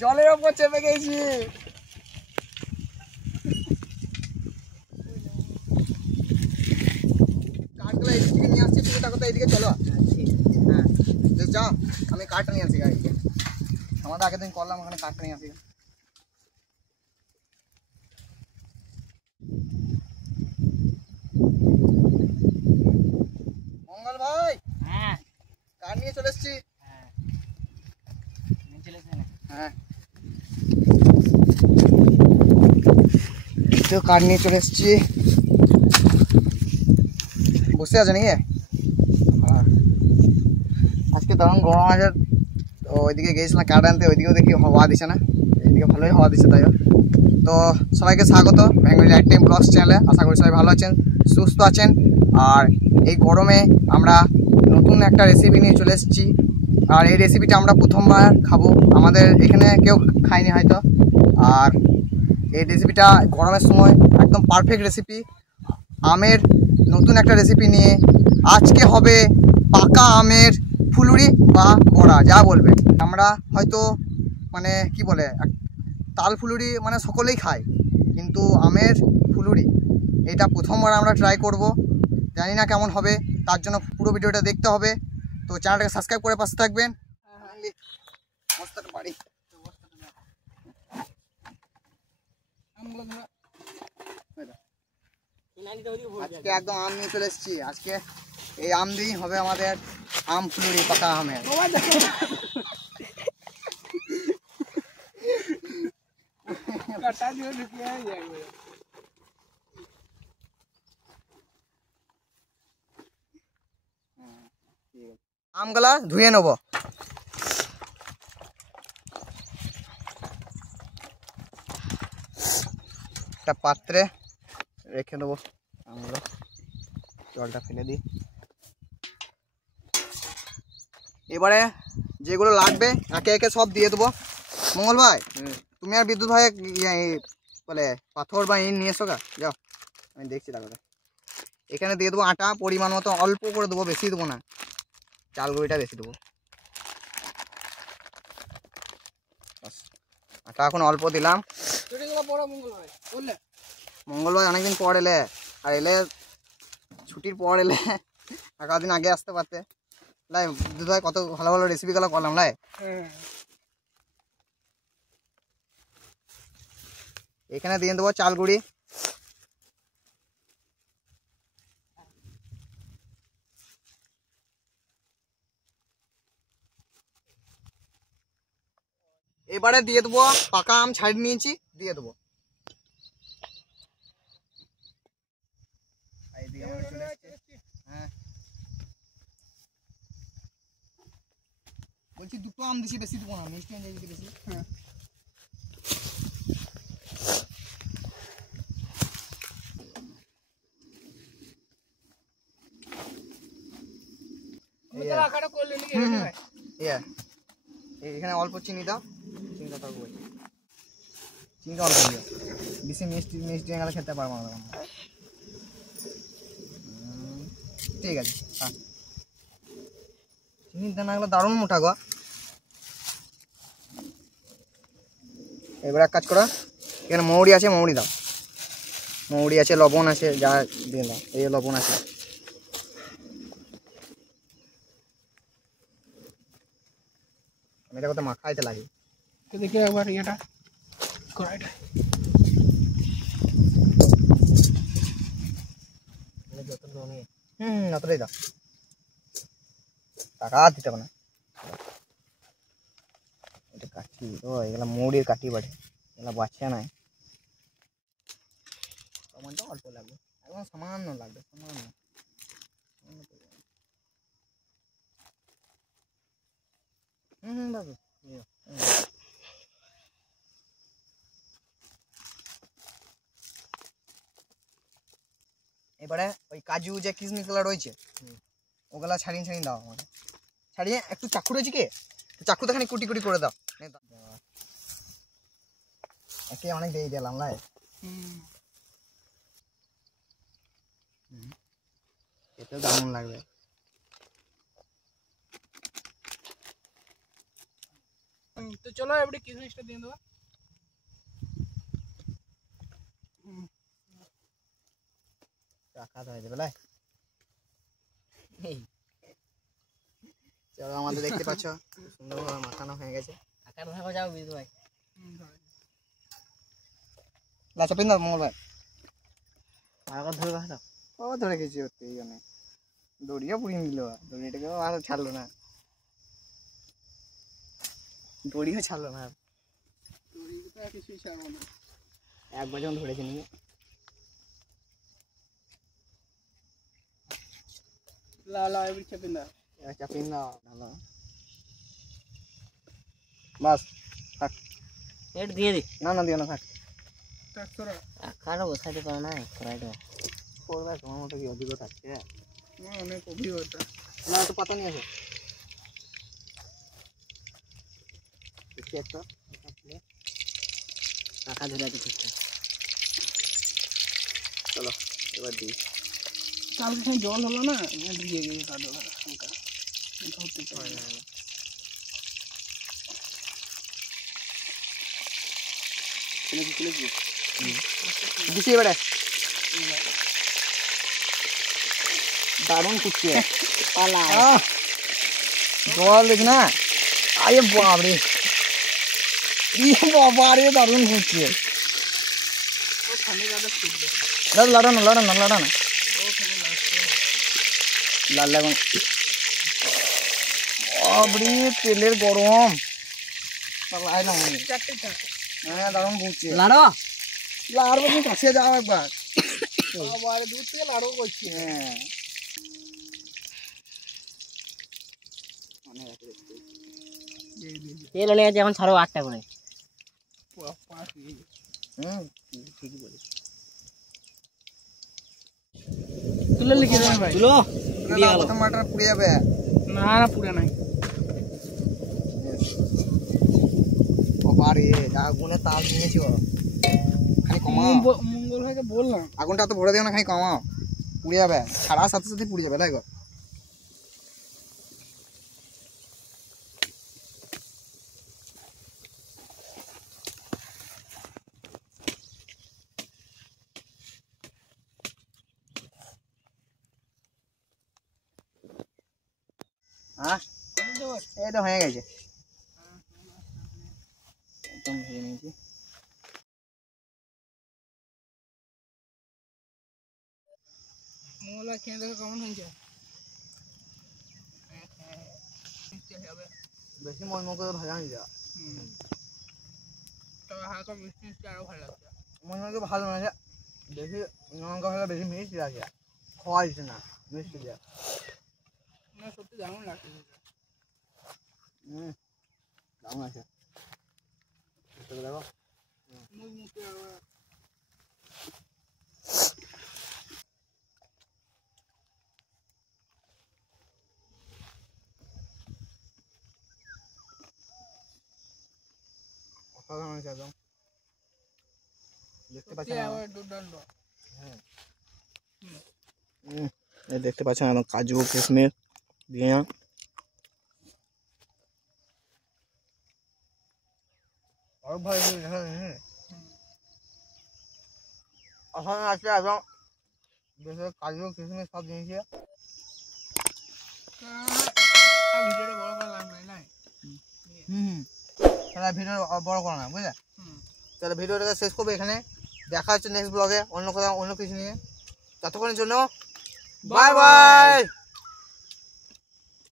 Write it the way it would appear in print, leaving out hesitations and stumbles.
জলের ওপর চেপে গেছি। কাঠগুলো এইদিকে নিয়ে আসছি, তুমি তাকে এইদিকে চলো। হ্যাঁ যাও, আমি কাঠটা নিয়ে আসি গাড়িতে। আমাদের আগের দিন করলাম, ওখানে কাঠটা নিয়ে আসি। মঙ্গল ভাই, হ্যাঁ কাঠ নিয়ে চলে এসছি। হ্যাঁ তো কাঠ নিয়ে চলে এসছি। বসে আছে নাকি? আজকে তখন গরম আছে, তো ওইদিকে গিয়েছিলাম কাঠ আনতে, ওইদিকেও দেখি হাওয়া দিছে না, এইদিকে ভালোই হাওয়া দিচ্ছে। তাই তো সবাইকে স্বাগত বেঙ্গলি লাইট টাইম ব্লগস চ্যানেলে। আশা করি সবাই ভালো আছেন, সুস্থ আছেন। আর এই গরমে আমরা নতুন একটা রেসিপি নিয়ে চলে এসেছি। আর এই রেসিপিটা আমরা প্রথমবার খাবো, আমাদের এখানে কেউ খায়নি হয়তো। আর এই রেসিপিটা গরমের সময় একদম পারফেক্ট রেসিপি। আমের নতুন একটা রেসিপি নিয়ে আজকে হবে পাকা আমের ফুলুরি বা বড়া, যা বলবে। আমরা হয়তো মানে কি বলে, তাল ফুলুরি মানে সকলেই খায়, কিন্তু আমের ফুলুরি এটা প্রথমবার আমরা ট্রাই করব। জানি না কেমন হবে, তার জন্য পুরো ভিডিওটা দেখতে হবে। তো চ্যানেলটাকে সাবস্ক্রাইব করে পাশে থাকবেন। আজকে একদম আম নিয়ে চলে এসেছি। আজকে এই আম দিয়েই হবে আমাদের আম ফুলুরি, পাকা আমের। আমগুলা ধুয়ে নেব। একটা পাত্রে রেখে দেবো আমগুলো, জলটা ফেলে দিই। এবারে যেগুলো লাগবে একে একে সব দিয়ে দেবো। মঙ্গল ভাই, তুমি আর বিদ্যুৎ ভাই বলে পাথর বা ইট নিয়ে এসো গা, যাও, আমি দেখছি। তারপরে এখানে দিয়ে দেবো আটা পরিমাণ মতো, অল্প করে দেবো, বেশি দেবো না। চাল গুঁড়িটা বেশি দেবো। আটা এখন অল্প দিলাম। মঙ্গল ভাই অনেকদিন পর এলে, আর এলে ছুটির পর এলে, একাদিন আগে আসতে পারতে। লাই বিদ্যুৎ ভাই কত ভালো ভালো রেসিপিগুলো করলাম। লাই এখানে দিয়ে দেবো চাল গুঁড়ি। এবারে দিয়ে দেবো পাকা আম ছাড়িয়ে নিয়েছি, দিয়ে দেবো। হ্যাঁ বলছি দুটো আম দিছি, বেশি দেবো না, মিষ্টি হয়ে যাবে বেশি। হ্যাঁ এখানে অল্প চিনি দাও, চিনিটা তো বলছি, চিনিটা অল্প দিও, বেশি মিষ্টি মিষ্টি গেলে খেতে পারবো না। ঠিক আছে, হ্যাঁ চিনি দানাগুলো দারুণ মোটা গো। এবার এক কাজ করো, এখানে মৌরি আছে, মৌরি দাও। মৌরি আছে, লবণ আছে, যা দিয়ে দাও। এই লবণ আছে। এটা কত মাখাইতে লাগে দেখি একবার। এটা কড়াইটা অতটাই দাও, টাকা দিতে হবে না। এটা কাঠি, ও এগুলা মৌরির কাঠি বাটে, এগুলা বাচ্চা নাই। টমেটো অল্প লাগবে, একদম সামান্য লাগবে, সামান্য। বাবু এবারে ওই কাজু যে কিশমিশ গুলা রয়েছে ওগুলা ছাড়িয়ে ছাড়িয়ে দাও আমাকে। ছাড়িয়ে একটু চাকু রয়েছে কি, চাকু দেখানি কুটি কুটি করে দাও। একে অনেক দিয়ে দিলাম লাই এটা দারুণ লাগবে তো চলো এবারে কিশমিশটা দিয়ে দেবো রাখা হয়ে যাবে লাই চলো আমাদের দেখতে পাচ্ছ সুন্দরভাবে মাখানো হয়ে গেছে আকার ভাবে যাও বিদু ভাই লাচা পিন দাও মঙ্গল ভাই আকার ধরে ভালো ও ধরে গেছি ওতে এই জন্য দড়িও পুড়িয়ে নিল দড়িটাকেও আর ছাড়লো না দড়িও ছাড়লো না কিছুই ছাড়বো না একবার যখন ধরেছে নিয়ে লা এবারে চেপে দাও চাপিয়ে দাও ভালো বাস থাক এট দিয়ে দি না দিও না থাক ট্রাক্টরা আকারও বসাইতে পারে না করাইটো করবে তোমার মতো কি অভিজ্ঞতা থাকছে অনেক অভিজ্ঞতা না তো পাতা নিয়ে আসো দেখি একটা আকার ধরে আছে ঠিকঠাক চলো এবার দিই কালকে জল হলো না দিয়ে গেছে কাদো হালকা ধরতে পারে না দিছি এবারে দারুণ কুচছে পালা জল দেখ না আরে বাপরে বাবা রে দারুণ কুচছে ও খানে কাদো ফুটবে লড়ানো লাল লাগুন বাপরে তেলের গরম আইলাম চারটে থাক হ্যাঁ দারুণ কুচছে লাড়ো লাড়বো তুমি কাছে যাও একবার আবার দূর থেকে লাড়ো করছি হ্যাঁ তেল এনে গেছে এখন ছাড়ো 8টা করে ঠিকই বলিস তুলে লিখে দেন ভাই তুলো দিয়ে গেল প্রথম মাটার পুড়ে যাবে না পুরে নাই ও বাড়ি আগুনে তাল নিয়েছি খালি কমাও মঙ্গল ভাইকে বললাম আগুনটা তো ভরে দিও না খালি কমাও পুড়ে যাবে ছাড়ার সাথে সাথে পুড়ে যাবে তাই গো হ্যাঁ এই তো হয়ে গেছে একদম ভেজে নিয়েছি মঙ্গল ভাই খেয়ে দেখো কেমন হয়েছে বেশি মজমো করে ভাজা নিয়ে যা তবে হালকা মিষ্টি মিষ্টি আরো ভালো লাগছে মজমোকে ভালো না বেশি লঙ্কা হলে বেশি মিষ্টি লাগে খাওয়া দিচ্ছে না মিষ্টি দেওয়া না সত্যি দারুণ লাগছে দারুণ আছে দেখো মুখে আবার অসাধারণ হয়েছে একদম দেখতে সত্যি পাচ্ছেন আবার দুর্দান্ত দেখতে পাচ্ছেন একদম কাজু কিশমিশ দিয়ে और भाई असाधारण আছে একদম বেশি কাজু কিশমিশ সব দিয়েছে ভিডিওটা বড় করে লাভ নাই নাই তাহলে ভিডিও বড় করো না বুঝলে তাহলে ভিডিওটাকে শেষ করবো এখানে দেখা হচ্ছে নেক্সট ব্লগে অন্য কোথাও অন্য কিছু নিয়ে ততক্ষণের জন্য বাই বাই